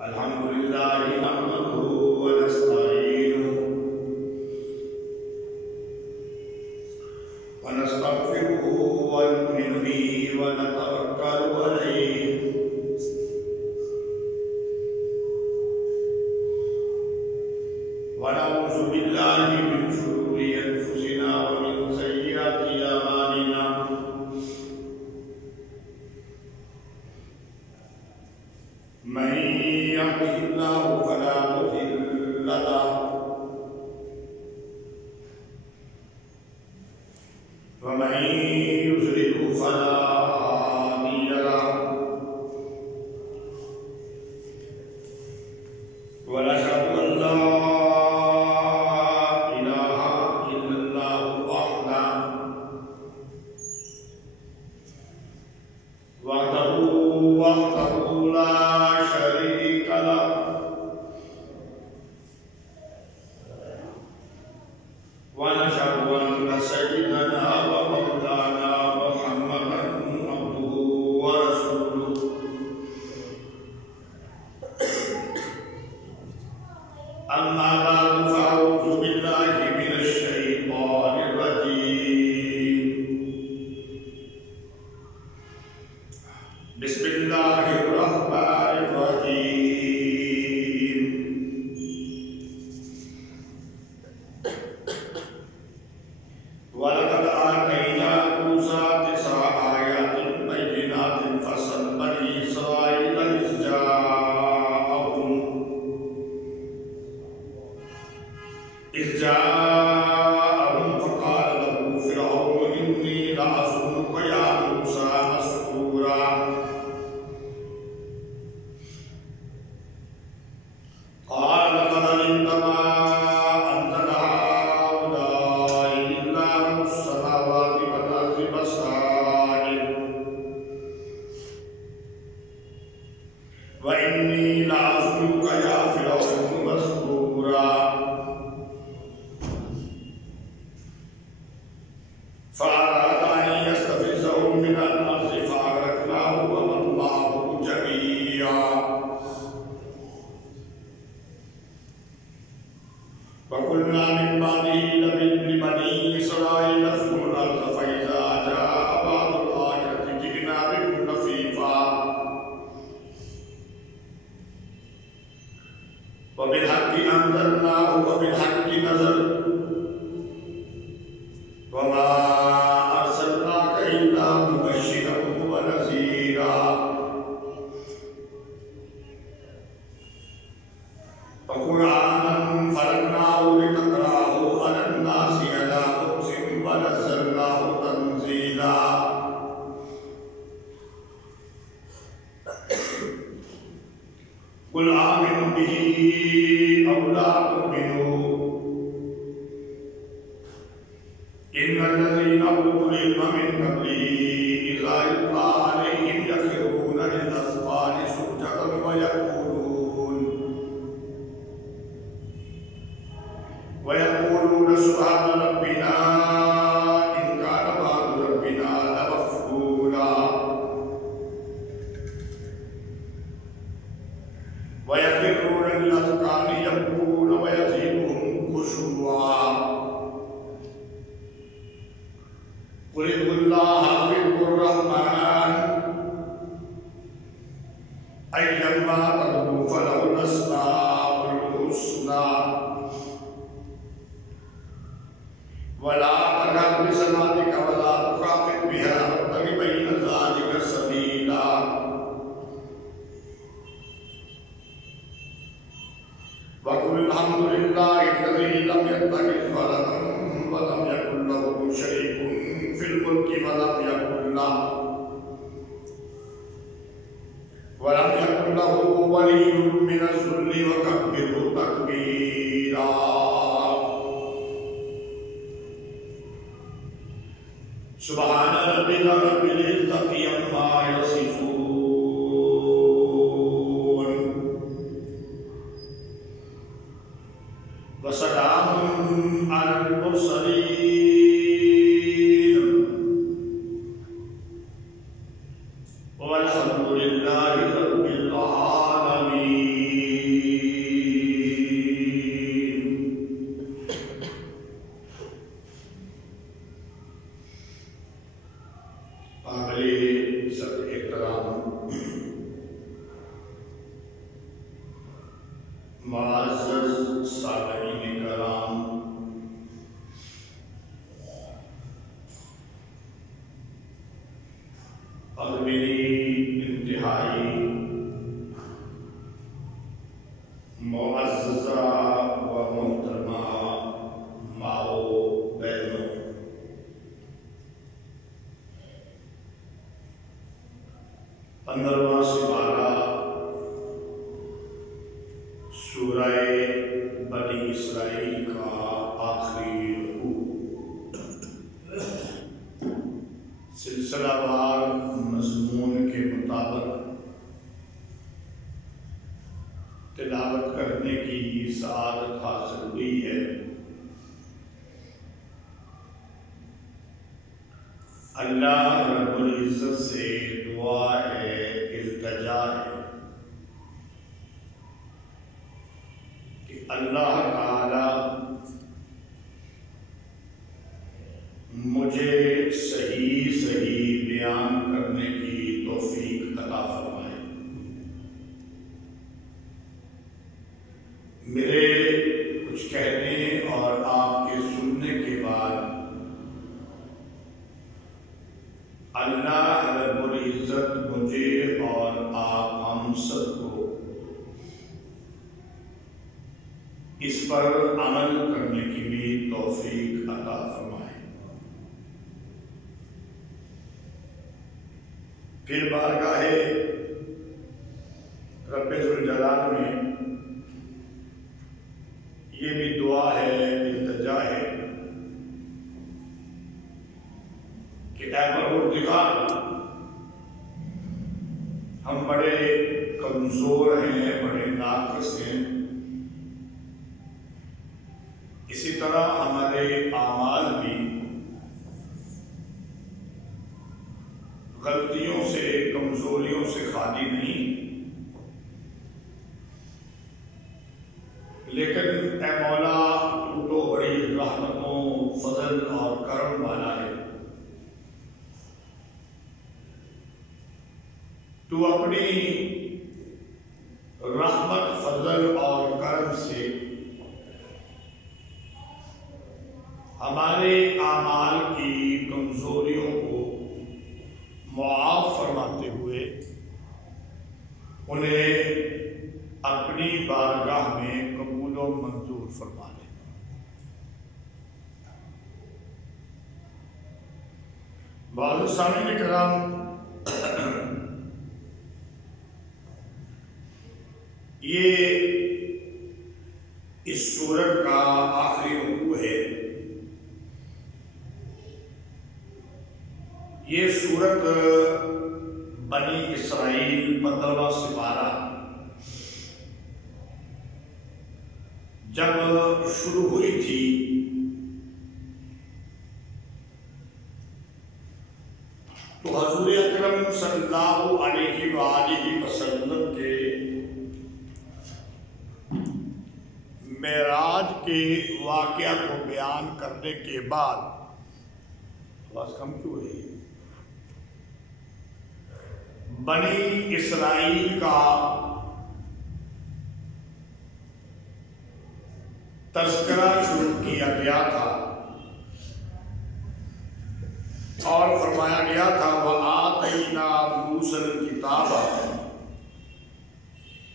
الحمد لله نحمده ونستعينه ونستغفره ونؤمن به ونتوكل عليه ونعوذ بالله من شرور أنفسنا ومن سيئات أعمالنا من يهده الله فلا مضل له ومن يضلل فلا هادي له ونشهد أن لا إله إلا الله وحده لا شريك له ونشهد أن سيدنا ومولانا محمدا عبده ورسوله أما بعد فأعوذ بالله من الشيطان الرجيم بسم الله الرحمن الرحيم ولقد آتينا موسى 9 آيات بينات فاسأل بني إسرائيل إذ جاءهم فقال له فرعون إني لأظنك يا موسى مسحورا قال لقد علمت ما أنزل هؤلاء إلا رب السماوات والأرض بصائر وإني لأظنك يا فرعون مسحورا فأراد أن يستفزهم من الأرض فأغرقناه ومن معه جميعا وقلنا من بعده لبني إسرائيل اسكنوا الأرض فإذا جاء وعد الآخرة جئنا بكم لفيفا وبالحق أنزلناه وبالحق نزل وما أرسلناك إلا مبشرا ونذيرا وقرآنا فرقناه لتقرأه على الناس على مكث ونزلناه تنزيلا قل آمنوا به أو لا تؤمنوا إن الذين أوتوا العلم من قبله إذا يتلى عليهم يخرون للأذقان سجدا ويقولون سبحان ربنا إن كان وعد ربنا لمفعولا ويخرون للأذقان يبكون ويزيدهم خشوعا قل ادعوا الله ادعوا الرحمن أيما تدعوا فله الأسماء الحسنى ولا تجهر بصلاتك ولا تخافت بها وابتغ بين ذلك سبيلا وقل الحمد لله الذي لم يتخذ ولدا ولم يكن له شريك في الملك ولم يكن له ولي من الذل وكبره تكبيرا سبحان ربك رب العزة عما يصفون وسلام على المرسلين والحمد للہ رب العالمین۔ قابل صدر احترام معزز سامعین کرام، اور میری انتہائی معززہ و محترمہ ماؤ بہنوں، 15واں سپارہ سورہ بنی اسرائیل کا آخری رکوع، سلسلہ وار مضمون کے مطابق تلاوت کرنے کی سعادت حاصل ہوئی ہے۔ اللہ رب العزت سے دعا ہے، التجا ہے کہ اللہ تعالی مجھے صحیح بیان کرنے کی توفیق عطا فرمائے۔ میرے کچھ کہنے اور آپ کے سننے کے بعد اللہ رب العزت مجھے اور آپ ہم سب کو اس پر عمل کرنے کی بھی توفیق عطا فرمائے۔ پھر بارگاہ رب ذوالجلال میں یہ بھی دعا ہے، التجا ہے کہ اے پروردگار، ہم بڑے کمزور ہیں، بڑے ناقص ہیں، اسی طرح ہمارے اعمال بھی غلطیوں سے، کمزوریوں سے خالی نہیں، لیکن اے مولا، تو بڑی رحمتوں، فضل اور کرم والا ہے۔ تو اپنی رحمت، فضل اور کرم سے ہمارے اعمال کی کمزوریوں کو معاف فرماتے ہوئے انہیں اپنی بارگاہ میں قبول و منظور فرما لے۔ معزز سامعین کرام، یہ اس سورت کا آخری رکوع ہے۔ یہ سورت بنی اسرائیل 15واں سپارہ جب شروع ہوئی تھی تو حضور اکرم صلی اللہ علیہ وآلہ وسلم کے معراج کے واقعہ کو بیان کرنے کے بعد، آواز کم کیوں ہے، بنی اسرائیل کا تذکرہ شروع کیا گیا تھا اور فرمایا گیا تھا وَآتَيْنَا مُوسَى الْكِتَابَ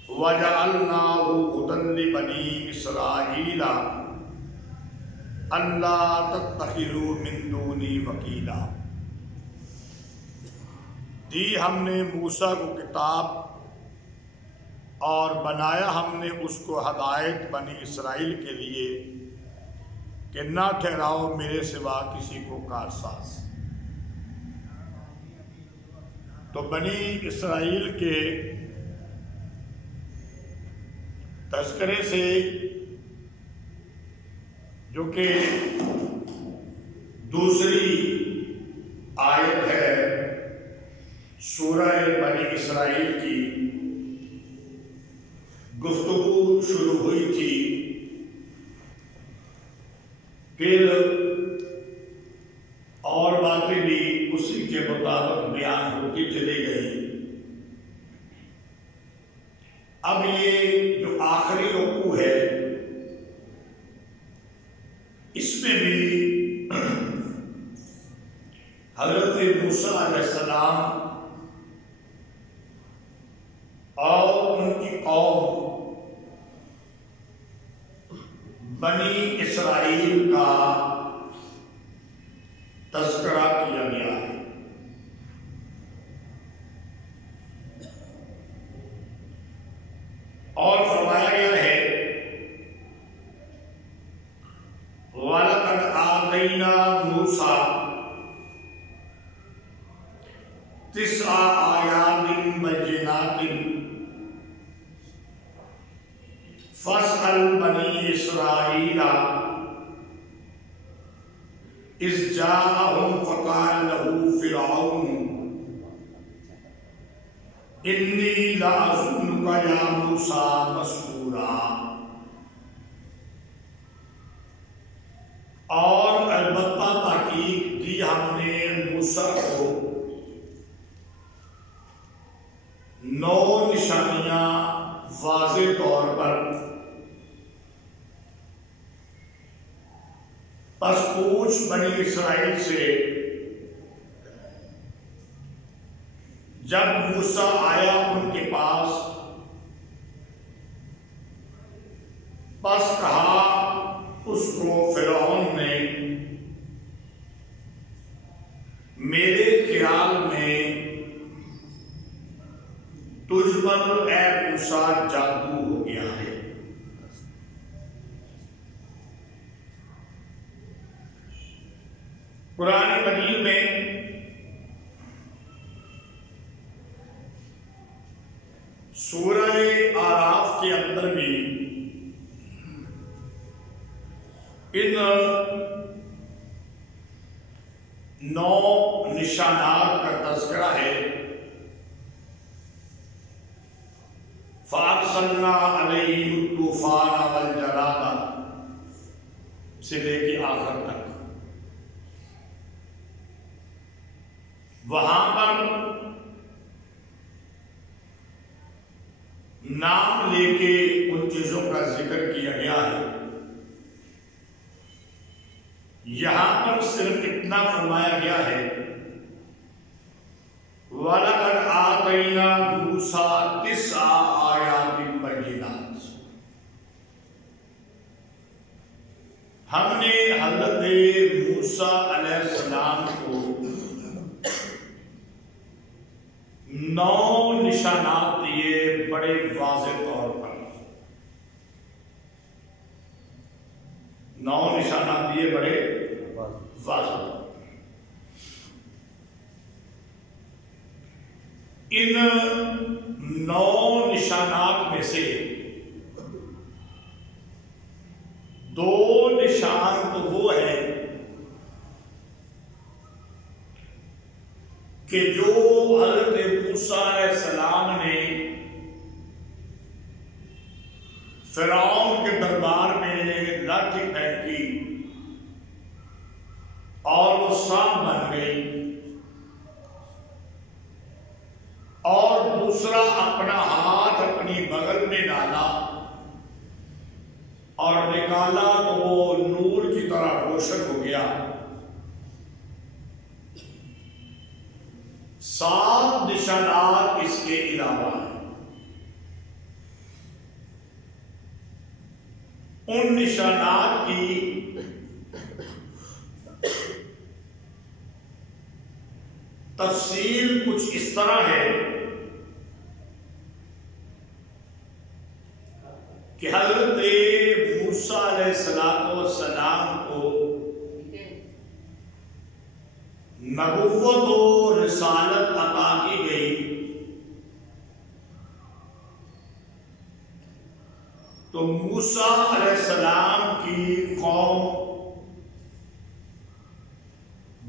وَجَعَلْنَاهُ هُدًى لِبَنِي إِسْرَائِيلَ أَلَّا تَتَّخِذُوا مِن دُونِي وَكِيلًا۔ دی ہم نے موسیٰ کو کتاب اور بنایا ہم نے اس کو ہدایت بنی اسرائیل کے لیے کہ نہ ٹھہراؤ میرے سوا کسی کو کارساز۔ تو بنی اسرائیل کے تذکرے سے، جو کہ دوسری آیت ہے سورہ بنی اسرائیل کی گفتگو شروع ہوئی تھی، پھر اور باتیں بھی اسی کے مطابق بیان ہوتی چلی گئی۔ اب یہ جو آخری رکوع ہے اس میں بھی حضرت موسیٰ علیہ السلام اور ان کی قوم بنی اسرائیل کا تذکرہ کیا گیا ہے۔ اور فرمایا گیا ہے وَلَقَدْ آتَيْنَا مُوسَىٰ 9 آیات بَيِّنَاتٍ فَاسْأَلْ بَنِي إِسْرَائِيلَ إِذْ جَاءَهُمْ فَقَالَ لَهُ فِرْعَوْنُ إِنِّي لَأَظُنُّكَ يَا مُوسَىٰ مَسْحُورًا۔ اور البتہ تحقیق دی ہم نے موسیٰ کو 9 نشانیاں واضح طور پر، پس پوچھ بنی اسرائیل سے جب موسیٰ آیا ان کے پاس، پس کہا اس کو فرعون نے میرے خیال میں تجھ پر اے موسیٰ جادو ہو گیا ہے۔ قرآن مجید میں سورہ اعراف کے اندر بھی ان 9 نشانات کا تذکرہ ہے۔ فَأَرْسَلْنَا عَلَيْهِمُ الطُّوفَانَ وَالْجَرَادَ سے لے کے آخر تک، وہاں پر نام لے کے ان چیزوں کا ذکر کیا گیا ہے۔ یہاں پر صرف اتنا فرمایا گیا ہے وَلَقَدْ آتَيْنَا مُوسَىٰ 9 آیات بَيِّنَاتٍ، ہم نے حضرت موسیٰ علیہ السلام کو 9 نشانات دیے بڑے واضح طور پر، 9 نشانات دیے بڑے واضح طور پر۔ ان 9 نشانات میں سے 2 نشان تو وہ ہے کہ جو حضرت موسیٰ علیہ السلام نے فرعون کے دربار میں لاٹھی پھینکی اور وہ سانپ بن گئی، اور دوسرا اپنا ہاتھ اپنی بغل میں ڈالا اور نکالا تو وہ نور کی طرح روشن ہو گیا۔ 7 نشانات اس کے علاوہ ہیں۔ ان نشانات کی تفصیل کچھ اس طرح ہے کہ حضرت موسیٰ علیہ السلام کو نبوت و رسالت عطا کی گئی، تو موسیٰ علیہ السلام کی قوم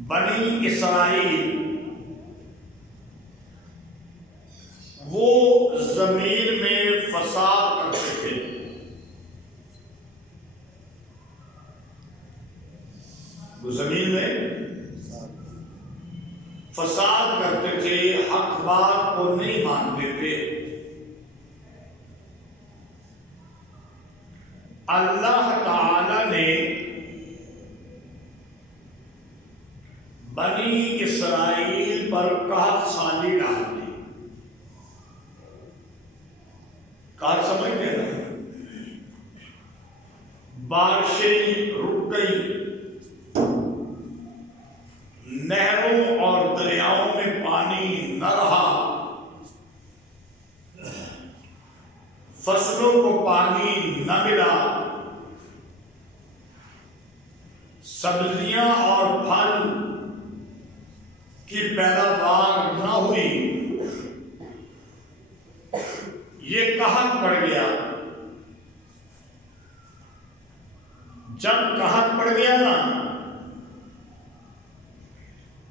بنی اسرائیل وہ زمین میں فساد کرتے تھے. وہ زمین میں فساد کرتے تھے، حق بات کو نہیں مانتے تھے. اللہ تعالی نے بنی اسرائیل پر قحط سالی ڈال دی. قحط سمجھتے نا، بارشیں رک گئی، نہروں اور دریاؤں میں پانی نہ رہا، فصلوں کو پانی نہ ملا، سبزیاں اور پھل کی پیداوار نہ ہوئی. یہ قحط پڑ گیا. جب قحط پڑ گیا نا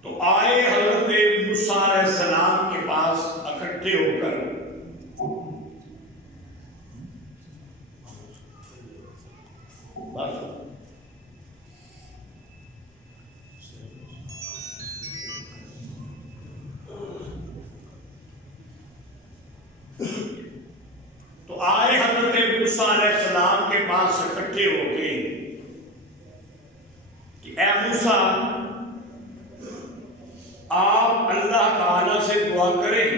تو آئے حضرت موسیٰ علیہ السلام کے پاس اکٹھے ہو کر. تو آئے حضرت موسیٰ علیہ السلام کے پاس اکٹھے ہو کے کہ اے موسیٰ، آپ اللہ تعالی سے دعا کریں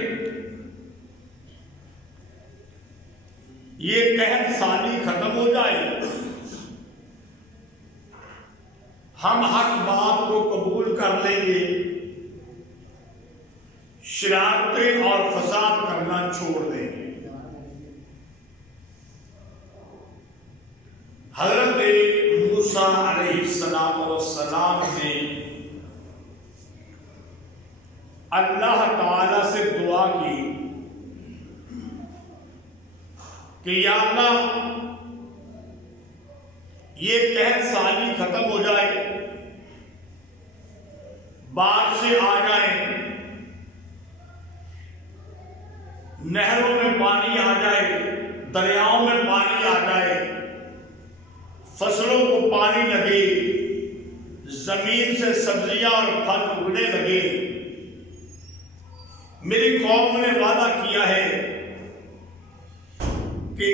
یہ قحط سالی ختم ہو جائے، ہم حق بات کو قبول کر لیں گے، شرارتیں اور فساد کرنا چھوڑ دیں گے. حضرت موسیٰ علیہ السلام نے اللہ تعالی سے دعا کی کہ یا اللہ یہ قحط سالی ختم ہو جائے، بارشیں آ جائیں، نہروں میں پانی آ جائے، دریاؤں میں پانی آ جائے، فصلوں کو پانی لگے، زمین سے سبزیاں اور پھل اگنے لگے. میری قوم نے وعدہ کیا ہے کہ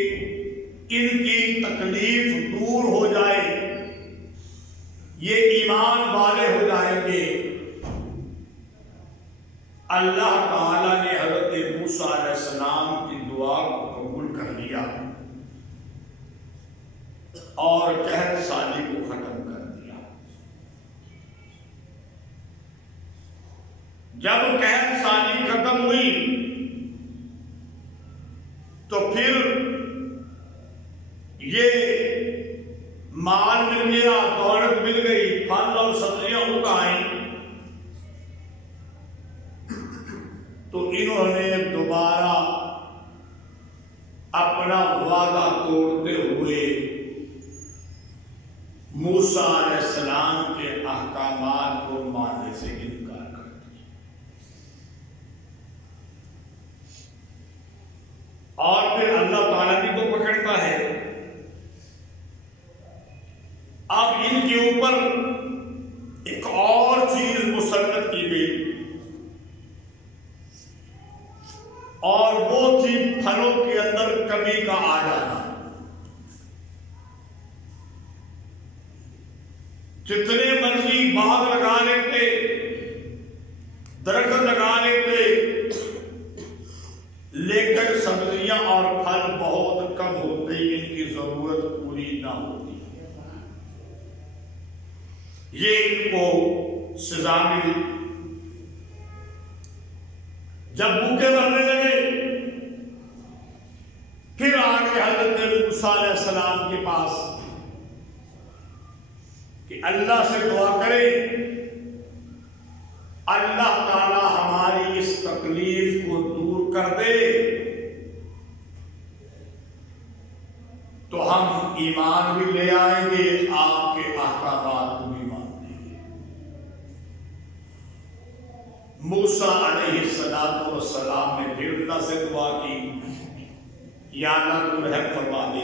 ان کی تکلیف دور ہو جائے، یہ ایمان والے ہو جائیں گے. اللہ تعالی نے حضرت موسیٰ علیہ السلام کی دعا کو قبول کر لیا اور قحط سالی کو ختم کر دیا. جب قحط سالی ختم ہوئی تو پھر یہ مال مل گیا، دولت مل گئی، پھل اور سبزیاں اگائیں، تو انہوں نے دوبارہ اپنا وعدہ توڑتے ہوئے موسیٰ علیہ السلام کے احکامات کو ماننے سے انکار کر دیا. اور پھر اللہ تعالیٰ بھی تو پکڑتا ہے. اب ان کے اوپر ایک اور چیز مسلط کی گئی اور وہ تھی پھلوں کے اندر کمی کا آ جانا. جتنے مرضی باغ لگا لیتے، درخت لگا لیتے، لیکن سبزیاں اور پھل بہت کم ہوتے، ان کی ضرورت پوری نہ ہوتی. یہ ان کو سزا ملی. جب بھوکے مرنے لگے پھر آگے حضرت موسیٰ علیہ السلام کے پاس کہ اللہ سے دعا کرے اللہ تعالی ہماری اس تکلیف کو دور کر دے تو ہم ایمان بھی لے آئیں گے، آپ کے احکامات کو بھی مان لیں گے. موسیٰ علیہ السلام السلام نے پھر اللہ سے دعا کی، یا اللہ تو رحم فرما دے۔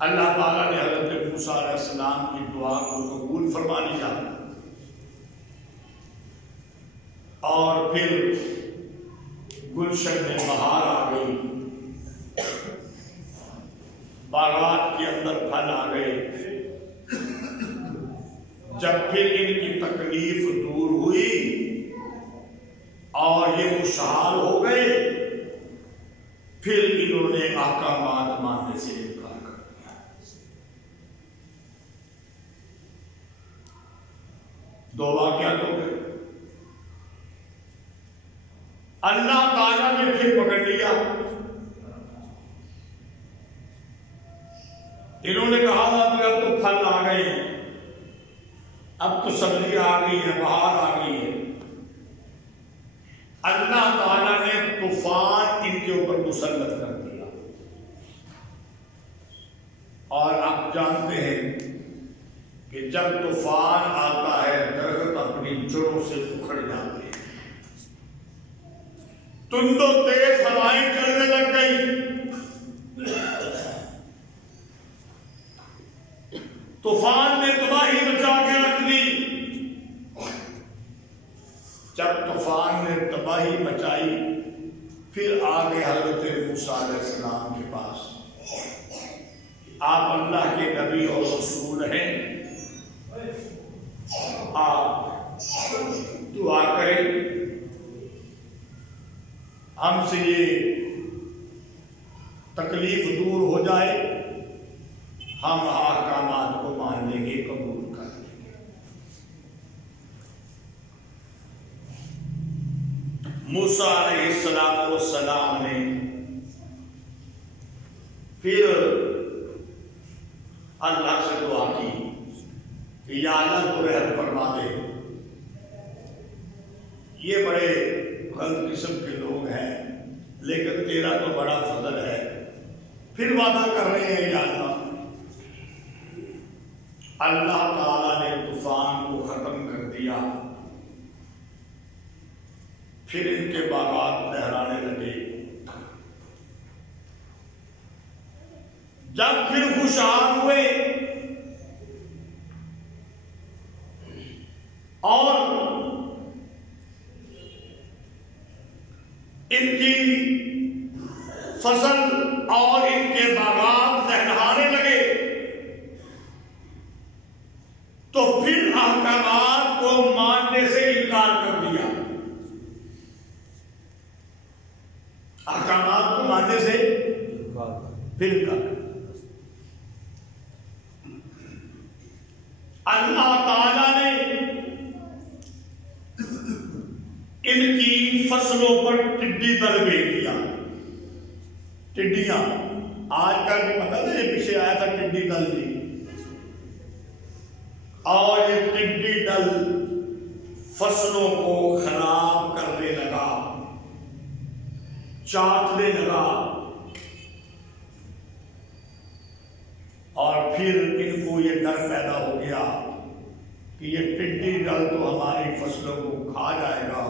اللہ تعالیٰ نے حضرت موسیٰ علیہ السلام کی دعا کو قبول فرما لیا، اور پھر گلشن میں بہار آ گئی، باغات کے اندر پھل آ گئے۔ جب پھر ان کی تکلیف دور ہوئی اور یہ خوشحال ہو گئے، پھر انہوں نے احکامات ماننے سے انکار کر دیا۔ دو واقعات ہو گئے۔ اللہ تعالیٰ نے پھر پکڑ لیا، انہوں نے کہا تھا کہ اب تو پھل آ گئے ہیں، اب تو سبزی آ گئی ہے، بہار آ گئی ہے۔ اللہ تعالیٰ نے طوفان ان کے اوپر مسلط کر دیا، اور آپ جانتے ہیں کہ جب طوفان آتا ہے درخت اپنی جڑوں سے اکھڑ جاتے ہیں، تند و تیز ہوائیں چلنے لگ گئی، طوفان نے تباہی مچا کے رکھ دی۔ جب طوفان نے تباہی مچائی، پھر آگے حضرت موسیٰ علیہ السلام کے پاس، آپ اللہ کے نبی اور رسول ہیں، آپ دعا کریں ہم سے یہ تکلیف دور ہو جائے، ہم احکامات کو مان لیں گے، قبول کر لیں گے۔ موسیٰ علیہ السلام نے پھر اللہ سے دعا کی کہ یا اللہ تو رحم فرما دے، یہ بڑے غلط قسم کے لوگ ہیں، لیکن تیرا تو بڑا فضل ہے۔ پھر وعدہ کر رہے ہیں یا اللہ۔ اللہ تعالیٰ نے طوفان کو ختم کر دیا، پھر ان کے باغات لہرانے لگے۔ جب پھر خوشحال ہوئے اور ان کی فصل اور ان کے باغات لہرانے لگے، تو پھر احکامات کو ماننے سے انکار کر دیا۔ احکامات کو ماننے سے پھر انکار۔ اللہ تعالیٰ نے ان کی فصلوں پر ٹڈی دل بھیج دیا۔ ٹڈیاں آج کل بھی پتہ نہیں، پیچھے آیا تھا ٹڈی دل جی، اور یہ ٹڈی دل فصلوں کو خراب کرنے لگا، چاٹنے لگا، اور پھر ان کو یہ ڈر پیدا ہو گیا کہ یہ ٹڈی دل تو ہماری فصلوں کو کھا جائے گا،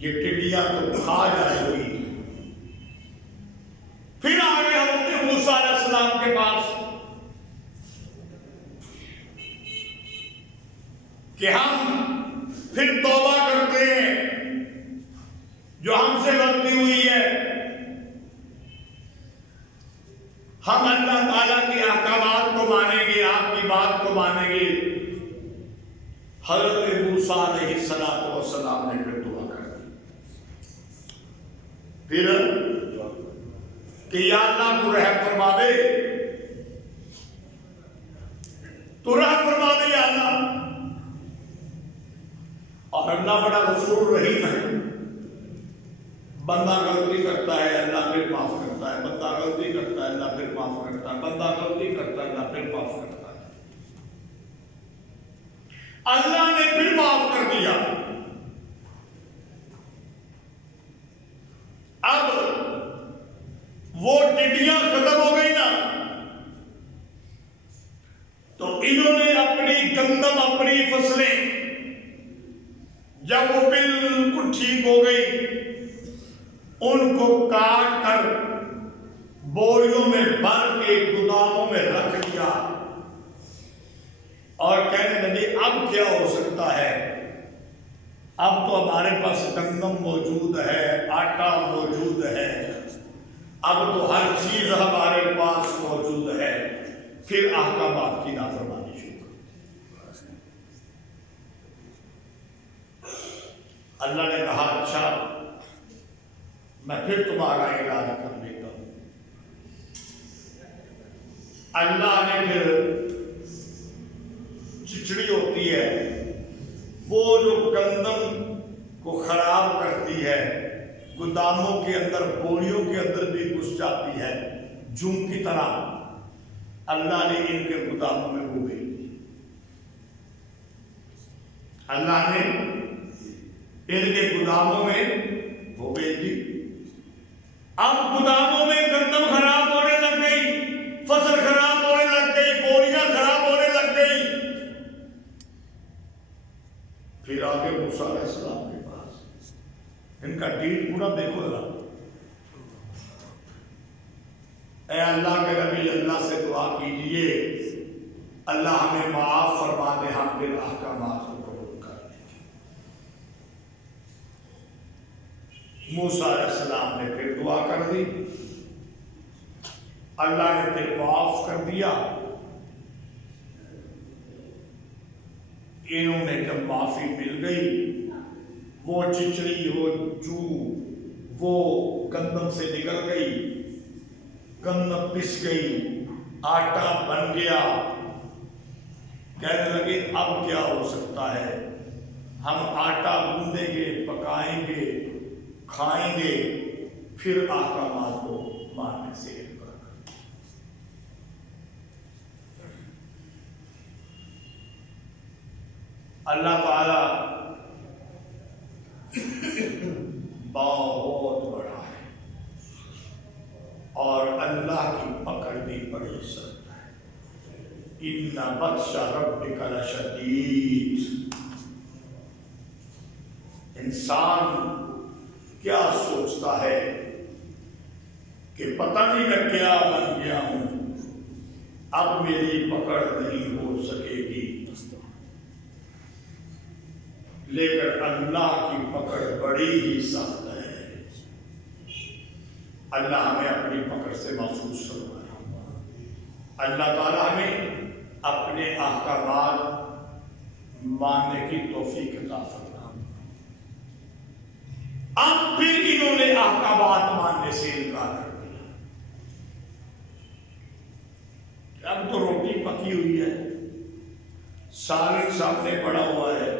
یہ ٹڈیاں تو کھا جائے گی۔ پھر آگے حضرت موسیٰ علیہ السلام کے پاس کہ ہم پھر توبہ کرتے ہیں، جو ہم سے غلطی ہوئی ہے، ہم اللہ تعالیٰ کے احکامات کو مانیں گے، آپ کی بات کو مانیں گے۔ حضرت موسیٰ علیہ السلام نے پھر دعا کر دی، پھر کہ یا اللہ تو رحم فرما دے، تو رحم فرما دے یا اللہ۔ اور اللہ بڑا غفور رحیم ہے، بندہ غلطی کرتا ہے اللہ پھر معاف کرتا ہے، بندہ غلطی کرتا ہے اللہ پھر معاف کرتا ہے، بندہ غلطی کرتا ہے اللہ پھر معاف کرتا ہے۔ اللہ نے پھر معاف کر دیا۔ اب وہ ٹڈیاں ختم ہو گئی نا، تو انہوں نے اپنی گندم، اپنی فصلیں جب وہ بالکل ان کو کاٹ کر بوریوں میں بھر کے گوداموں میں رکھ دیا اور کہنے لگے اب کیا ہو سکتا ہے، اب تو ہمارے پاس گندم موجود ہے، آٹا موجود ہے، اب تو ہر چیز ہمارے پاس موجود ہے۔ پھر احکامات کی نافرمانی شروع کر۔ اللہ نے کہا اچھا میں پھر تمہارا علاج کر لیتا ہوں۔ اللہ نے پھر چچڑی ہوتی ہے وہ جو گندم کو خراب کرتی ہے، گوداموں کے اندر بوریوں کے اندر بھی گھس جاتی ہے جوں کی طرح، اللہ نے ان کے گوداموں میں وہ بھیج دی۔ اللہ نے ان کے گوداموں میں وہ بھیج دی۔ اب گوداموں میں گندم خراب ہونے لگ گئی، فصل خراب ہونے لگ گئی، بوریاں خراب ہونے لگ گئی۔ پھر آگے موسیٰ علیہ السلام کے پاس، ان کا ڈیل پورا دیکھو ذرا۔ اے اللہ کے نبی، اللہ سے دعا کیجئے اللہ ہمیں معاف فرما دے، ہم پھر احکامات کو قبول کر لیں گے۔ موسیٰ علیہ السلام نے پھر دعا کر دی، اللہ نے پھر معاف کر دیا۔ انہوں نے جب معافی مل گئی، وہ چچڑی، وہ جو وہ گندم سے نکل گئی، گندم پس گئی، آٹا بن گیا۔ کہنے لگے اب کیا ہو سکتا ہے، ہم آٹا گوندیں گے، پکائیں گے، کھائیں گے، پھر احکامات کو ماننے سے انکار کریں۔ اللہ تعالی بہت بڑا ہے اور اللہ کی پکڑ بھی بڑی سخت ہے۔ اِنَّ بَطْشَ رَبِّكَ لَشَدِيدٌ۔ انسان کیا سوچتا ہے کہ پتہ نہیں میں کیا بن گیا ہوں، اب میری پکڑ نہیں ہو سکے گی، لیکن اللہ کی پکڑ بڑی ہی سخت ہے۔ اللہ ہمیں اپنی پکڑ سے محفوظ فرمائے۔ اللہ تعالیٰ ہمیں اپنے احکامات ماننے کی توفیق عطا فرمائے۔ اب پھر انہوں نے احکامات ماننے سے انکار کر دیا۔ اب تو روٹی پکی ہوئی ہے، سالن سامنے پڑا ہوا ہے،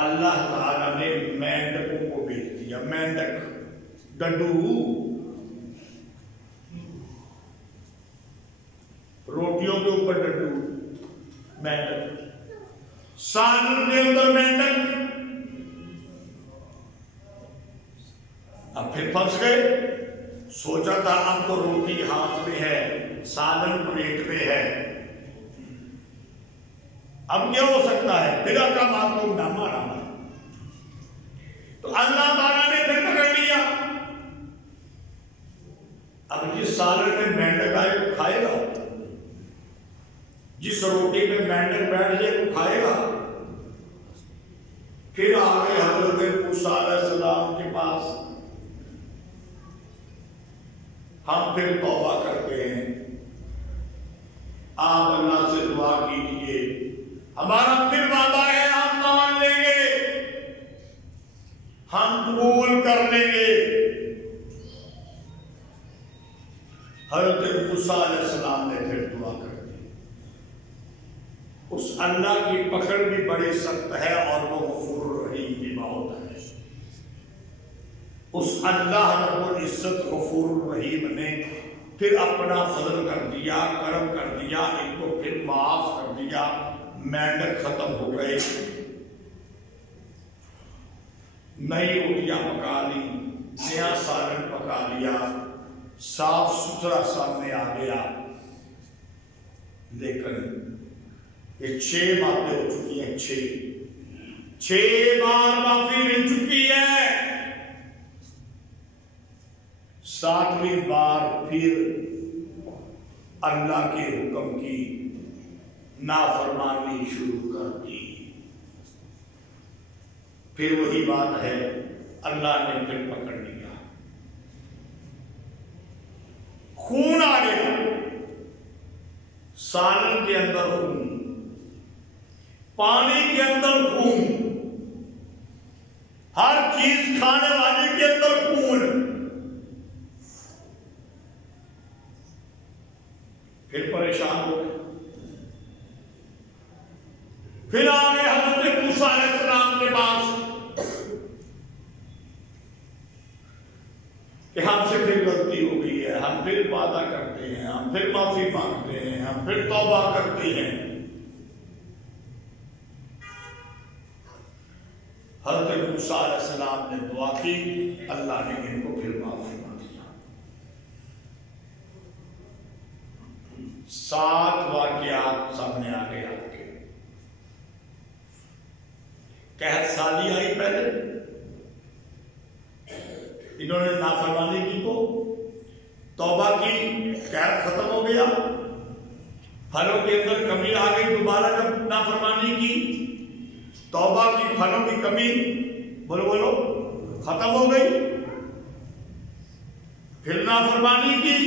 اللہ تعالیٰ نے مینڈکوں کو بھیج دیا۔ مینڈک ڈڈو، روٹیوں کے اوپر ڈڈو، مینڈک، سالن کے اندر مینڈک۔ اب پھر پھنس گئے، سوچا تھا اب تو روٹی ہاتھ میں ہے، سالن پلیٹ میں ہے، اب کیا ہو سکتا ہے، پھر احکامات کو نہ مانا۔ تو اللہ تعالیٰ نے پھر پکڑ لیا۔ اب جس سالن میں مینڈک آئے وہ کھائے گا، جس روٹی میں مینڈک بیٹھ جائے وہ کھائے گا۔ پھر آگے حضرت موسیٰ علیہ السلام کے پاس، ہم پھر توبہ کرتے ہیں، آپ اللہ سے دعا کیجیے، ہمارا پھر وعدہ ہے ہم مان لیں گے، ہم قبول کر لیں گے۔ حضرت موسیٰ علیہ السلام نے پھر دعا کر دی۔ اس اللہ کی پکڑ بھی بڑی سخت ہے اور وہ غفور رحیم بھی بہت ہے۔ اس اللہ رب العزت غفور رحیم نے پھر اپنا فضل کر دیا، کرم کر دیا، ان کو پھر معاف کر دیا، مینڈک ختم ہو گئے، نئی روٹیاں پکا لی، نیا سالن پکا لیا، صاف ستھرا سامنے آ گیا۔ لیکن یہ 6 باتیں ہو چکی ہیں، 6 بار معافی مل چکی ہے، 7ویں بار پھر اللہ کے حکم کی نافرمانی شروع کر دی. پھر وہی بات ہے، اللہ نے پھر پکڑ لیا، خون آ گیا، سالن کے اندر خون، پانی کے اندر خون، ہر چیز کھانے والے کے اندر خون. پھر پریشان ہو گئے، پھر آ گئے حضرت موسیٰ علیہ السلام کے پاس کہ ہم سے پھر غلطی ہو گئی ہے، ہم پھر وعدہ کرتے ہیں، ہم پھر معافی مانگتے ہیں، ہم پھر توبہ کرتے ہیں. حضرت موسیٰ علیہ السلام نے دعا کی، اللہ نے ان کو پھر معافی مانگی. 7 واقعات سامنے آ گئے آپ کے. قحط سالی آئی پہلے، انہوں نے نافرمانی کی تو توبہ کی، قحط ختم ہو گیا. پھلوں کے اندر کمی آ گئی، دوبارہ جب نافرمانی کی، توبہ کی، پھلوں کی کمی بولو ختم ہو گئی. پھر نافرمانی کی،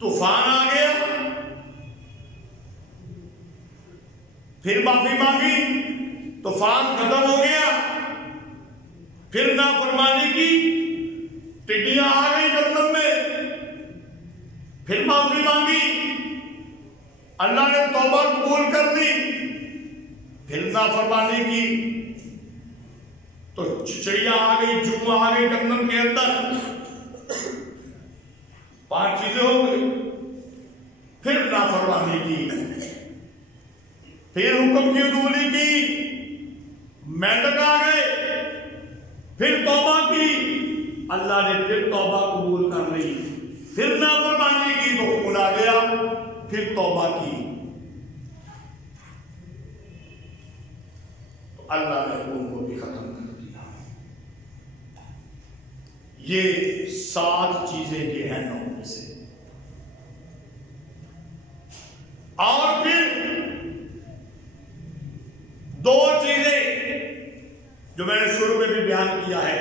طوفان آ گیا، پھر معافی مانگی، طوفان ختم ہو گیا. پھر نافرمانی کی، ٹڈیاں آ گئی جنگل میں، پھر معافی مانگی، اللہ نے توبہ قبول کر لی. پھر نافرمانی کی تو چڑیا آ گئی، جو آ گئی جنگل کے اندر. 5 چیزیں ہو گئی. پھر نافرمانی کی، پھر حکم کی عدولی کی، مینڈک آ گئے، پھر توبہ کی، اللہ نے پھر توبہ قبول کر لی. پھر نافرمانی کی تو خون آ گیا، پھر توبہ کی تو اللہ نے خون کو بھی ختم کر دیا. یہ 7 چیزیں یہ ہیں 9 میں سے. اور پھر 2 چیزیں جو میں نے شروع میں بھی بیان کیا ہے.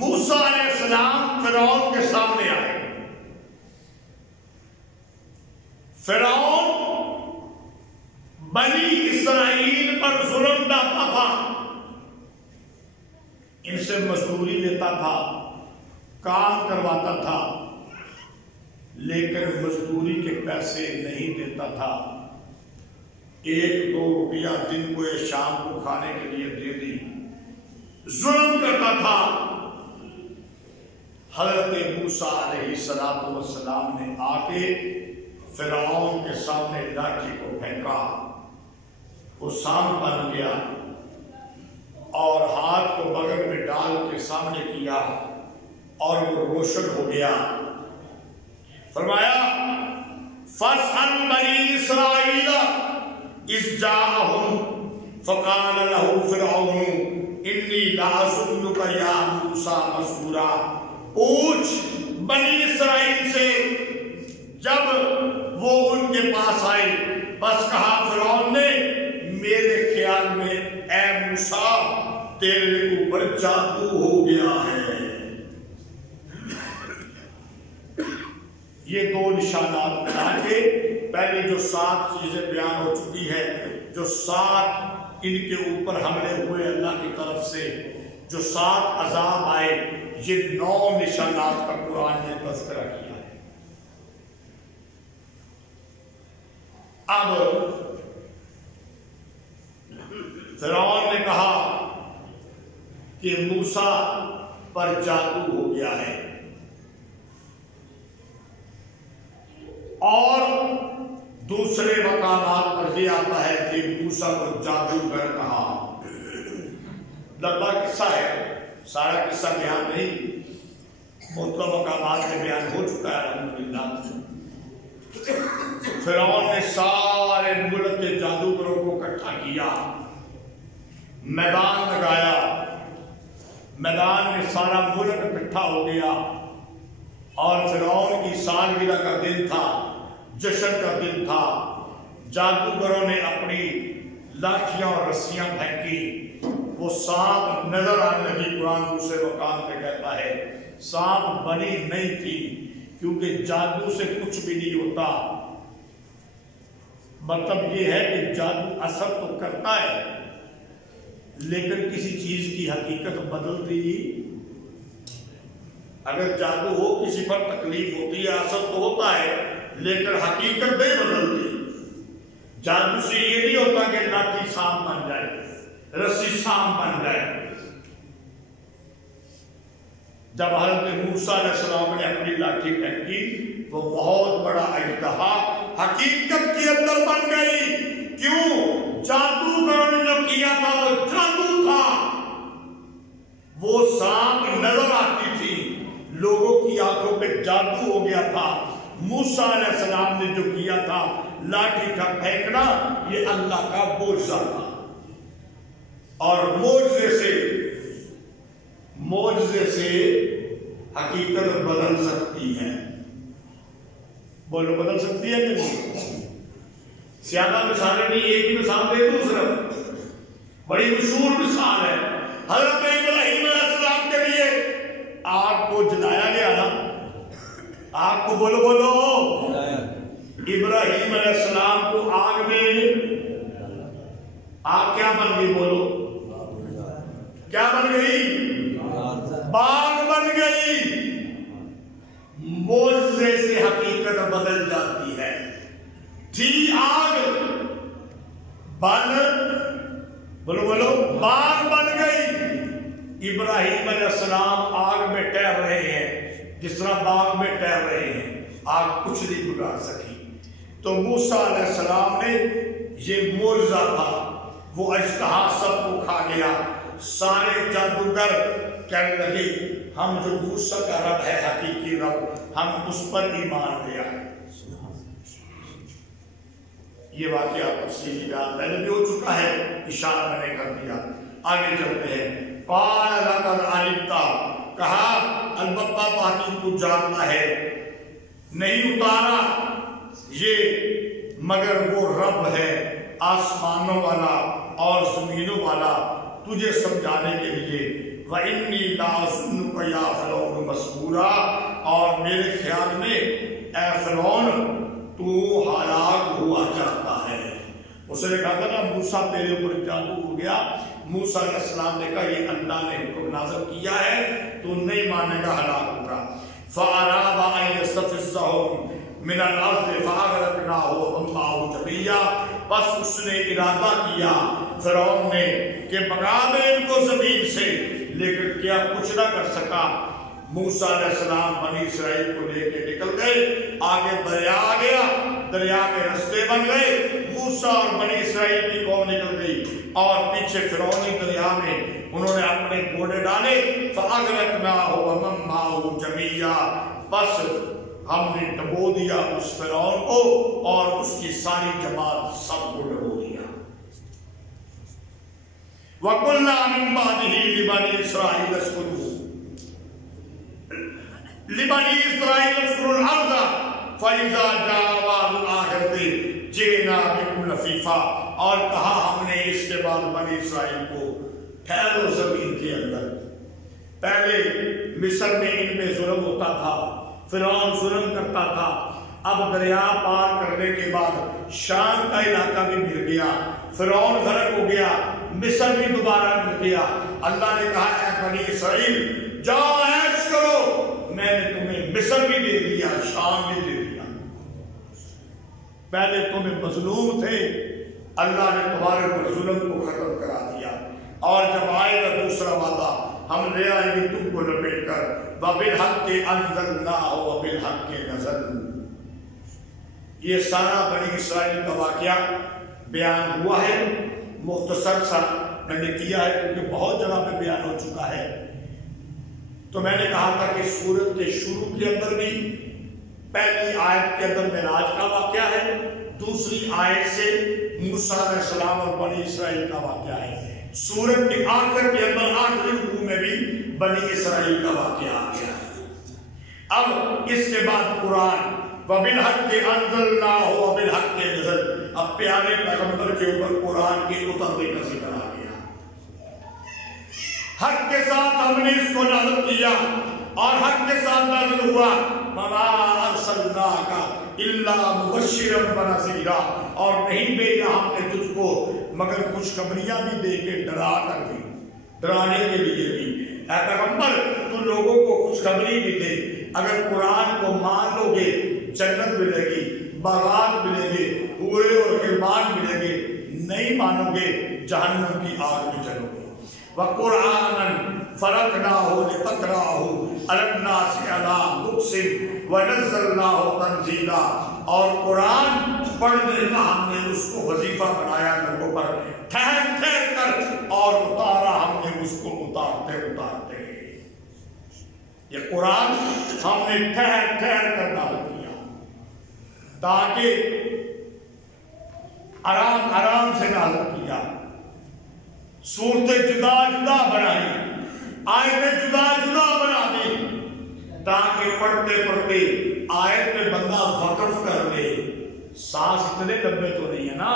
موسیٰ علیہ السلام فرعون کے سامنے آئے. فرعون بنی اسرائیل پر ظلم ڈالتا تھا، ان سے مزدوری لیتا تھا، کام کرواتا تھا، لیکن مزدوری کے پیسے نہیں دیتا تھا. 1-2 روپیہ دن کو یا شام کو کھانے کے لیے دے دی، ظلم کرتا تھا. حضرت موسیٰ علیہ السلام نے آ کے فرعون کے سامنے لاٹھی کو پھینکا، وہ سانپ بن گیا اور ہاتھ کو بغل میں ڈال کے سامنے کیا اور وہ روشن ہو گیا. فرمایا فَاسْأَلْ بَنِي إِسْرَائِيلَ إِذْ جَاءَهُمْ فَقَالَ لَهُ فِرْعَوْنُ إِنِّي لَأَظُنُّكَ يَا مُوسَىٰ مَسْحُورًا. پوچھ بنی اسرائیل سے جب وہ ان کے پاس آئے، بس کہا فرعون نے میرے خیال میں اے موسیٰ تیرے اوپر جادو ہو گیا ہے. یہ 2 نشانات بنا کے پہلے جو 7 چیزیں بیان ہو چکی ہے، جو 7 ان کے اوپر حملے ہوئے اللہ کی طرف سے، جو 7 عذاب آئے، یہ 9 نشانات کا قرآن نے تذکرہ کیا ہے. اب فرعون نے کہا کہ موسیٰ پر جادو ہو گیا ہے، اور دوسرے مقامات پر یہ آتا ہے کہ موسیٰ کو جادوگر کہا. لمبا قصہ ہے، سارا قصہ بیان نہیں، مختلف مقامات میں بیان ہو چکا ہے الحمدللہ. فرعون نے سارے ملک کے جادوگروں کو اکٹھا کیا، میدان لگایا، میدان میں سارا ملک اکٹھا ہو گیا، اور فرعون کی سالگرہ کا دن تھا، جشن کا دن تھا۔ جادوگروں نے اپنی لاٹھیاں اور رسیاں پھینکی، وہ سانپ نظر آنے لگی۔ قرآن دوسرے مقام پہ کہتا ہے سانپ بنی نہیں تھی، کیونکہ جادو سے کچھ بھی نہیں ہوتا۔ مطلب یہ ہے کہ جادو اثر تو کرتا ہے، لیکن کسی چیز کی حقیقت بدلتی ہی۔ اگر جادو ہو، کسی پر تکلیف ہوتی ہے، اثر تو ہوتا ہے، لیکن حقیقت نہیں بدلتی۔ جادو سے یہ نہیں ہوتا کہ لاٹھی سانپ بن جائے، رسی سانپ بن جائے۔ جب حضرت موسیٰ علیہ السلام نے اپنی لاٹھی پھینکی، وہ بہت بڑا اژدہا حقیقت کے اندر بن گئی۔ کیوں؟ جادوگروں نے جو کیا تھا وہ جادو تھا، وہ سانپ نظر آتی تھی، لوگوں کی آنکھوں پہ جادو ہو گیا تھا۔ موسیٰ علیہ السلام نے جو کیا تھا لاٹھی کا پھینکنا، یہ اللہ کا معجزہ تھا، اور معجزے سے حقیقت بدل سکتی ہے۔ بولو، بدل سکتی ہے کہ نہیں؟ زیادہ مثالیں نہیں، ایک ہی مثال دے دوں صرف، بڑی مشہور مثال ہے۔ حضرت ابراہیم علیہ السلام کے لیے آگ کو جلایا گیا نا، آگ کو بولو ابراہیم علیہ السلام کو آگ میں، آگ کیا بن گئی؟ بولو کیا بن گئی؟ باغ بن گئی۔ معجزے سے حقیقت بدل جاتی ہے۔ تھی آگ، بولو باغ بن گئی۔ ابراہیم علیہ السلام آگ میں ٹہر رہے ہیں، جس طرح باغ میں ٹہر رہے ہیں، آگ کچھ نہیں بگاڑ سکی۔ تو موسیٰ علیہ السلام نے، یہ معجزہ تھا، وہ اژدہا سب کو کھا گیا۔ سارے جادوگر کہنے لگے ہم جو موسیٰ کا رب ہے حقیقی رب، ہم اس پر ایمان لے آئے۔ یہ واقعہ تفصیلی بیان پہلے بھی ہو چکا ہے، اشارہ میں نے کر دیا۔ آگے چلتے ہیں۔ قال لقد علمت، کہا البتہ باقی تو جانتا ہے، نہیں اتارا یہ مگر وہ رب ہے آسمانوں والا اور زمینوں والا، تجھے سمجھانے کے لیے۔ وَإِنِّي لَأَظُنُّكَ يَا فِرْعَوْنُ مَسْبُورًا، اور میرے خیال میں اے فرعون تو ہلاک ہوا چاہتا ہے۔ اس نے کہا تھا نا موسیٰ تیرے اوپر جادو ہو گیا۔ موسیٰ علیہ السلام نے کہا یہ اللہ نے حکم نازل کیا ہے، تو نہیں مانے گا، ہلاک ہوگا۔ فَأَرَادَ أَن يَسْتَفِزَّهُم مِّنَ الْأَرْضِ فَأَغْرَقْنَاهُ وَمَن مَّعَهُ جَمِيعًا، بس اس نے ارادہ کیا فرعون نے کہ بھگا دے ان کو زمین سے، لیکن کیا کچھ نہ کر سکا۔ موسیٰ علیہ السلام بنی اسرائیل کو لے کے نکل گئے، آگے دریا آ گیا، دریا کے رستے بن گئے، موسیٰ اور بنی اسرائیل کی قوم نکل گئی، اور پیچھے فرعونی دریا میں انہوں نے اپنے گھوڑے ڈالے۔ فَأَغْرَقْنَاهُ وَمَن مَّعَهُ جَمِيعًا، بس ہم نے ڈبو دیا اس فرعون کو اور اس کی ساری جماعت، سب کو ڈبو دیا۔ وَقُلْنَا مِن بَعْدِهِ لِبَنِي إِسْرَائِيلَ اسْكُنُوا الْأَرْضَ فَإِذَا جَاءَ وَعْدُ الْآخِرَةِ جِئْنَا بِكُمْ لَفِيفًا، اور کہا ہم نے اس کے بعد بنی اسرائیل کو ٹھہرو زمین کے اندر۔ پہلے مصر میں ان پہ ظلم ہوتا تھا، فرعون ظلم کرتا تھا، اب دریا پار کرنے کے بعد شام کا علاقہ بھی مل گیا، فرعون غرق ہو گیا، مصر بھی دوبارہ مل گیا۔ اللہ نے کہا اے بنی اسرائیل جاؤ عیش کرو، میں نے تمہیں مصر بھی دے دیا، شام بھی دے دیا۔ پہلے تمہیں مظلوم تھے، اللہ نے تمہارے پر ظلم کو ختم کرا دیا، اور جب آئے گا دوسرا وعدہ ہم لے آئیں گے تم کو لپیٹ کر۔ وَبِالْحَقِّ أَنزَلْنَاهُ وَبِالْحَقِّ نَزَلَ، یہ سارا بنی اسرائیل کا واقعہ بیان ہوا ہے، مختصر سا میں نے کیا ہے کیونکہ بہت جگہ پہ بیان ہو چکا ہے۔ تو میں نے کہا تھا کہ سورت کے شروع کے اندر بھی پہلی آیت کے اندر معراج کا واقعہ ہے، دوسری آیت سے موسیٰ علیہ السلام اور بنی اسرائیل کا واقعہ ہے۔ سورت کے آخر کے اندر آخری رکوع میں بھی بنی اسرائیل کا واقعہ آ گیا ہے۔ اب اس کے بعد قرآن وَبِالْحَقِّ أَنزَلْنَاهُ وَبِالْحَقِّ نَزَلَ، اب پیارے پیغمبر کے اوپر قرآن کے اترنے کا ذکر آ گیا۔ حق کے ساتھ ہم نے اس کو نازل کیا اور حق کے ساتھ نازل ہوا۔ وَمَا أَرْسَلْنَاكَ إِلَّا مُبَشِّرًا وَنَذِيرًا، اور نہیں بھیجا ہم نے تجھ کو مگر خوشخبریاں بھی دے کے ڈرا کر دی، ڈرانے کے لیے بھی۔ اے پیغمبر تو لوگوں کو خوشخبری بھی دے، اگر قرآن کو مان لو گے جنت ملے گی، باغات ملیں گے، حورے اور خلبان ملیں گے، نہیں مانو گے جہنم کی آگ میں چلو گے۔ وَقُرْآنًا فَرَقْنَاهُ لِتَقْرَأَهُ عَلَى النَّاسِ عَلَىٰ مُقْسِمٍ وَنَزَّلْنَاهُ تَنزِيلًا، اور قرآن پڑھنے کا ہم نے اس کو وظیفہ بنایا لوگوں پر ٹھہر ٹھہر کر، اور اتارا ہم نے اس کو اتارتے اتارتے۔ یہ قرآن ہم نے ٹھہر ٹھہر کر نازل کیا تاکہ آرام آرام سے نازل کیا، صورتیں جدا جدا بنائی، آیتیں جدا جدا بنا دی تاکہ پڑھتے پڑھتے آیت میں بندہ وقف کر لے۔ سانس اتنے لمبے تو نہیں ہے نا،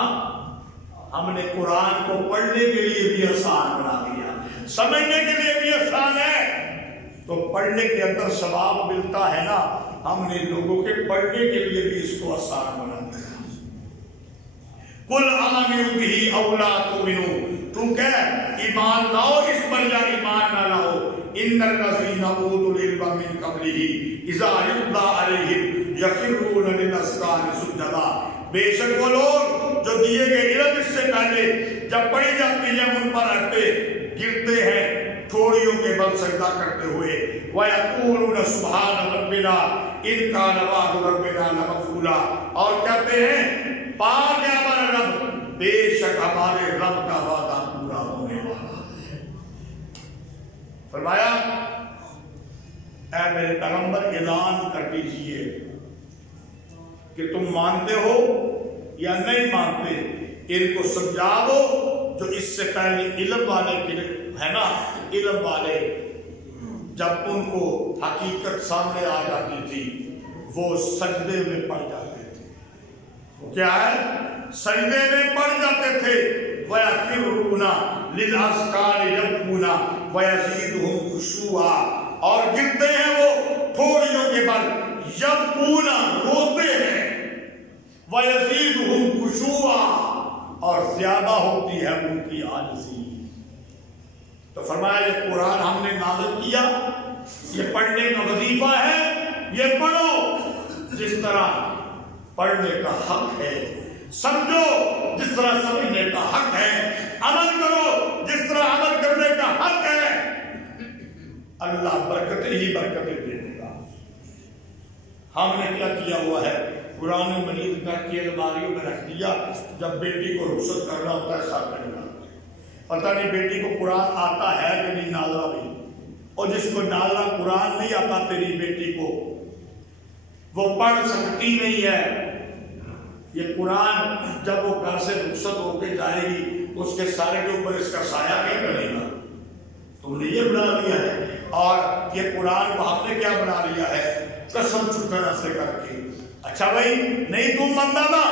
ہم نے قرآن کو پڑھنے کے لیے بھی آسان بنا دیا، سمجھنے کے لیے بھی آسان ہے، تو پڑھنے کے اندر ثواب ملتا ہے نا، ہم نے لوگوں کے پڑھنے کے لیے بھی اس کو آسان بنا دیا۔ قُلْ آمِنُوا بِهِ أَوْ لَا تُؤْمِنُوا، تو کہہ ایمان لاؤ اس پر یا ایمان نہ لاؤ۔ إِنَّ الَّذِينَ أُوتُوا الْعِلْمَ مِن قَبْلِهِ إِذَا يُتْلَىٰ عَلَيْهِمْ يَخِرُّونَ لِلْأَذْقَانِ سُجَّدًا، بے شک وہ لوگ جو دیے گئے علم اس سے پہلے جب پڑھی جاتی ہے ان پر رکھتے گرتے ہیں تھوڑیوں کے بل سجدہ کرتے ہوئے۔ وَيَقُولُونَ سُبْحَانَ رَبِّنَا إِن كَانَ وَعْدُ رَبِّنَا لَمَفْعُولًا، اور کہتے ہیں پاک ہے ہمارا رب، بے شک ہمارے رب کا وعدہ پورا ہونے والا ہے۔ فرمایا اے میرے پیغمبر اعلان کر دیجئے کہ تم مانتے ہو یا نہیں مانتے، ان کو سمجھا دو جو اس سے پہلے علم والے ہے نا، علم والے جب ان کو حقیقت سامنے آ جاتی تھی وہ سجدے میں پڑ جاتے تھے۔ وہ کیا ہے؟ سجدے میں پڑ جاتے تھے۔ وَيَخِرُّونَ لِلْأَذْقَانِ يَبْكُونَ وَيَزِيدُهُمْ خُشُوعًا، اور گرتے ہیں وہ تھوڑیوں کے بل، یبکون روتے ہیں، وَيَزِيدُهُمْ خُشُوعًا، اور زیادہ ہوتی ہے ان کی عاجزی۔ تو فرمایا یہ قرآن ہم نے نازل کیا، یہ پڑھنے کا وظیفہ ہے، یہ پڑھو جس طرح پڑھنے کا حق ہے، سمجھو جس طرح سمجھنے کا حق ہے، عمل کرو جس طرح عمل کرنے کا حق ہے، اللہ برکتیں ہی برکتیں دے دے گا۔ ہم نے کیا کیا ہوا ہے؟ قرآن مجید گھر کی الماریوں میں رکھ دیا، جب بیٹی کو رخصت کرنا ہوتا ہے ساتھ میں ڈالتے، پتہ نہیں بیٹی کو قرآن آتا ہے کہ نہیں نازلہ بھی، اور جس کو نازلہ قرآن نہیں آتا تیری بیٹی کو وہ پڑھ سکتی نہیں ہے۔ یہ قرآن جب وہ گھر سے رخصت ہو کے جائے گی اس کے سارے کے اوپر اس کا سایہ کیا کرے گا؟ تم نے یہ بنا لیا ہے، اور یہ قرآن کو ہم نے کیا بنا لیا ہے؟ قسم چکر سے کر کے۔ اچھا بھائی نہیں تم مانتا نا،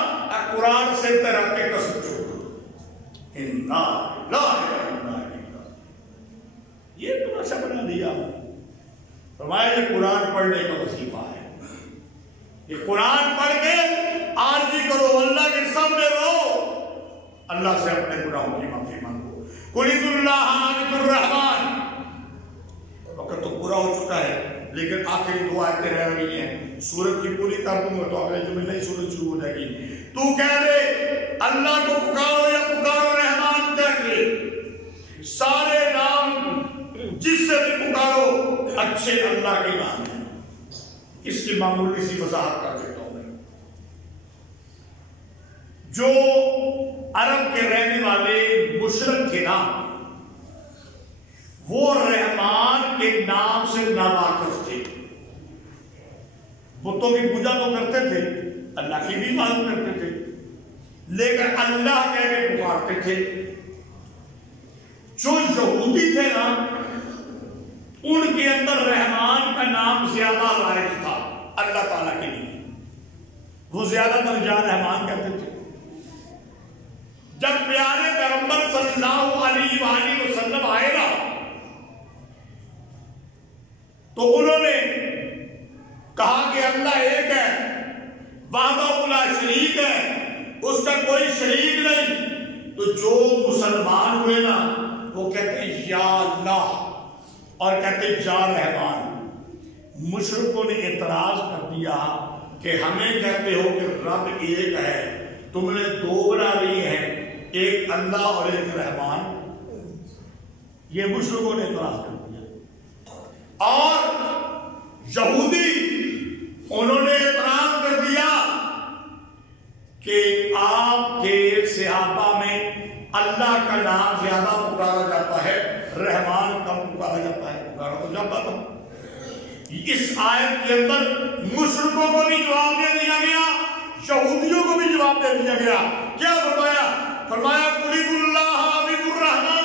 قرآن سے رکھ کے قسم چکر، یہ تم اچھا بنا دیا۔ فرمایا یہ قرآن پڑھنے کا وظیفہ ہے، یہ قرآن پڑھ کے عاجزی کرو، اللہ کے سامنے رہو، اللہ سے اپنے گناہوں کی معافی مانگو۔ قُلِ ادعُوا اللَّهَ أَوِ ادعُوا الرَّحْمَٰنَ، وقت تو پورا ہو چکا ہے لیکن آخری دو آیتیں رہ رہی ہیں، سورت کی پوری کر دوں گا تو اگلے جمعے نئی سورت شروع ہو جائے گی۔ تو کہہ دے اللہ کو پکارو یا پکارو رحمان کہہ کے، سارے نام جس سے بھی پکارو اچھے اللہ کے نام ہیں۔ اس کی معمولی سی وضاحت کر دیتا ہوں میں۔ جو عرب کے رہنے والے مشرک تھے نا، وہ رحمان کے نام سے ناواقف تھے، بتوں کی پوجا تو کرتے تھے، اللہ کی بھی معلوم کرتے تھے، لیکن اللہ کہہ کے پکارتے تھے۔ جو یہودی تھے نا ان کے اندر رحمان کا نام زیادہ رائج تھا اللہ تعالیٰ کے لیے، وہ زیادہ تر جا رحمان کہتے تھے۔ جب پیارے پیغمبر صلی اللہ علیہ وآلہ وسلم آئے نا تو انہوں نے کہا کہ اللہ ایک ہے، وحدہ لا شریک ہے، اس کا کوئی شریک نہیں۔ تو جو مسلمان ہوئے نا وہ کہتے ہیں یا اللہ اور کہتے ہیں یا رحمان۔ مشرکوں نے اعتراض کر دیا کہ ہمیں کہتے ہو کہ رب ایک ہے، تم نے دو بنا لی ہیں، ایک اللہ اور ایک رحمان۔ یہ مشرکوں نے اعتراض کر دیا۔ اور یہودی انہوں نے اعتراض کر دیا کہ آپ کے صحابہ میں اللہ کا نام زیادہ پکارا جاتا ہے، رحمان کم پکارا جاتا ہے۔ پکارا تو جاتا تھا۔ اس آیت کے اندر مشرکوں کو بھی جواب دے دیا گیا، یہودیوں کو بھی جواب دے دیا گیا۔ کیا فرمایا؟ فرمایا قُلِ اللَّهَ أَوِ الرَّحْمَنَ،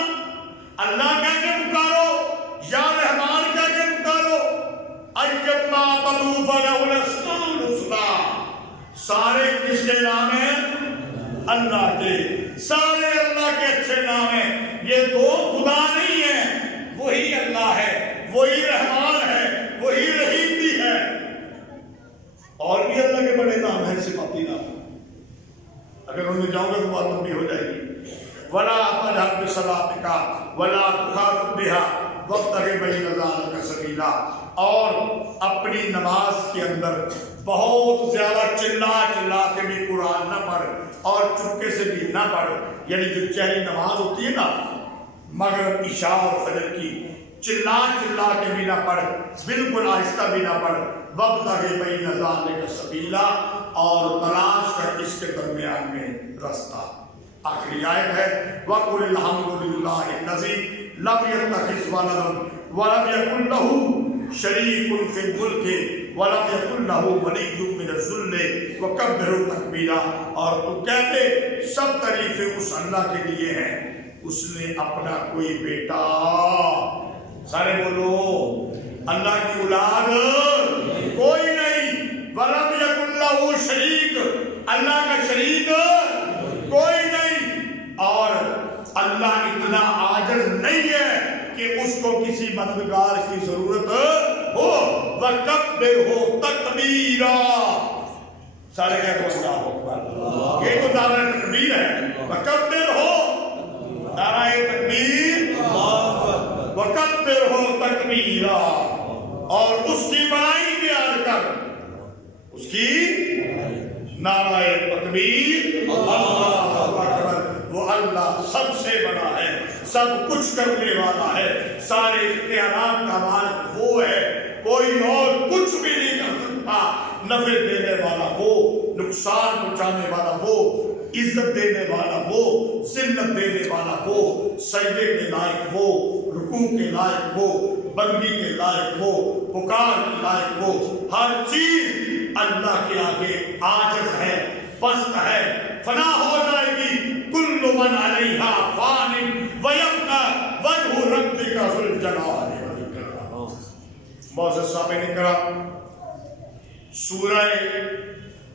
اللہ کہہ کے پکارو یا رحمان کہہ کے پکارو، أَيَّمَّا تَدْعُوا فَلَهُ الْأَسْمَاءُ الْحُسْنَى۔ سارے کس کے نام ہیں؟ اللہ کے، سارے اللہ کے اچھے نام ہیں۔ یہ دو خدا نہیں ہے، وہی اللہ ہے، وہی رحمان ہے، وہی رحیم بھی ہے۔ اور بھی اللہ کے بڑے نام ہیں، صفاتی نام۔ اگر ان میں جاؤں گا تو بات لمبی ہو جائے گی۔ وَلَا تَجْهَرْ بِصَلَاتِكَ وَلَا تُخَافِتْ بِهَا وَابْتَغِ بَيْنَ ذَلِكَ سَبِيلًا۔ اور اپنی نماز کے اندر بہت زیادہ چلا کے بھی قرآن نہ پڑھ اور چپکے سے بھی نہ پڑھ، یعنی جو چہری نماز ہوتی ہے نا مغرب عشاء اور فجر کی، چلا کے بھی نہ پڑھ، بالکل آہستہ بھی نہ پڑھ۔ وَابْتَغِ بَيْنَ ذَلِكَ سَبِيلًا، اور تلاش کر اس کے درمیان میں رستہ۔ آخری آیت ہے وَقُلِ الْحَمْدُ لِلَّهِ الَّذِي لَمْ يَتَّخِذْ وَلَدًا وَلَمْ يَكُن لَّهُ شَرِيكٌ فِي الْمُلْكِ وَلَمْ يَكُن لَّهُ وَلِيٌّ مِّنَ الذُّلِّ وَكَبِّرْهُ تَكْبِيرًا۔ اور تو کہتے سب تعریفیں اس اللہ کے لیے ہیں، اس نے اپنا کوئی بیٹا، سارے بولو اللہ کی اولاد کوئی نہیں، وَلَمْ يَكُن لَّهُ شَرِيكٌ، اللہ کا شریک کوئی نہیں، اور اللہ اتنا عاجز نہیں ہے کہ اس کو کسی مددگار کی ضرورت ہو۔ وَكَبِّرْهُ تَكْبِيرًا، سارے کہتے ہیں اللہ اکبر، یہ تو نعرہ تکبیر ہے۔ وَكَبِّرْهُ، نعرہ تکبیر، وَكَبِّرْهُ تَكْبِيرًا، اور اس کی بڑائی بیان کر، اس کی نعرہ تکبیر، اللہ اکبر، وہ اللہ سب سے بڑا ہے، سب کچھ کرنے والا ہے، سارے اختیارات کا مالک وہ ہے، کوئی اور کچھ بھی نہیں کر سکتا۔ نفع دینے والا وہ، نقصان پہنچانے والا وہ، عزت دینے والا وہ، ذلت دینے والا وہ، سجدے کے لائق وہ، رکوع کے لائق وہ، بندگی کے لائق وہ، پکار کے لائق وہ، ہر چیز اللہ کے آگے عاجز ہے، پست ہے، فنا ہو جائے گی۔ کل من علیہا فان ویبقی وجہ ربک ذو الجلال والاکرام۔ معزز سامعین کرام، سورہ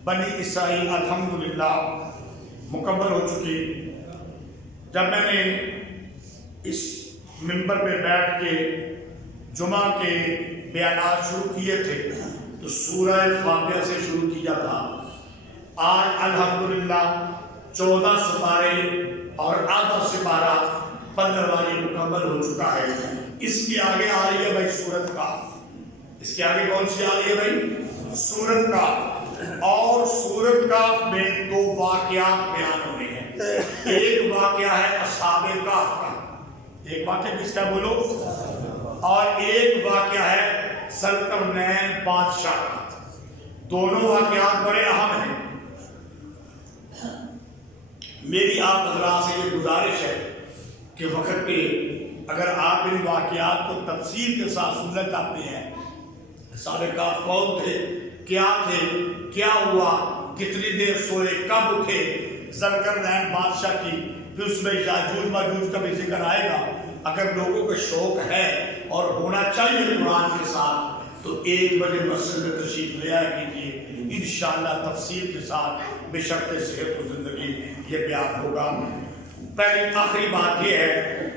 بنی اسرائیل الحمدللہ مکمل ہو چکی۔ جب میں نے اس منبر پہ بیٹھ کے جمعہ کے بیانات شروع کیے تھے تو سورہ فاتحہ سے شروع کیا تھا۔ آج الحمدللہ 14 سپارے اور آدھا سپارہ 15واں مکمل ہو چکا ہے۔ اس کے آگے آ رہی ہے بھائی سورۃ کاف۔ اس کے آگے کون سی آ رہی ہے بھائی؟ سورۃ کاف۔ اور سورۃ کاف میں 2 واقعات بیان ہوئے ہیں۔ ایک واقعہ ہے اصحاب کاف کا، ایک واقعہ کس کا بولو، اور ایک واقعہ ہے ذوالقرنین بادشاہ کا۔ دونوں واقعات بڑے اہم ہیں۔ میری آپ حضرات سے یہ گزارش ہے کہ وقت پہ اگر آپ ان واقعات کو تفصیل کے ساتھ سننا چاہتے ہیں، اصحاب کہف کون تھے، کیا ہوا، کتنی دیر سوئے، کب اٹھے، ذوالقرنین بادشاہ کی، پھر اس میں یاجوج ماجوج کا بھی ذکر آئے گا، اگر لوگوں کو شوق ہے اور ہونا چاہیے قرآن کے ساتھ تو 1 بجے مسجد میں تشریف لے آئے کیجیے، انشاءاللہ تفصیل کے ساتھ بشرط صحت و زندگی یہ بیان ہوگا۔ پہلی آخری بات یہ ہے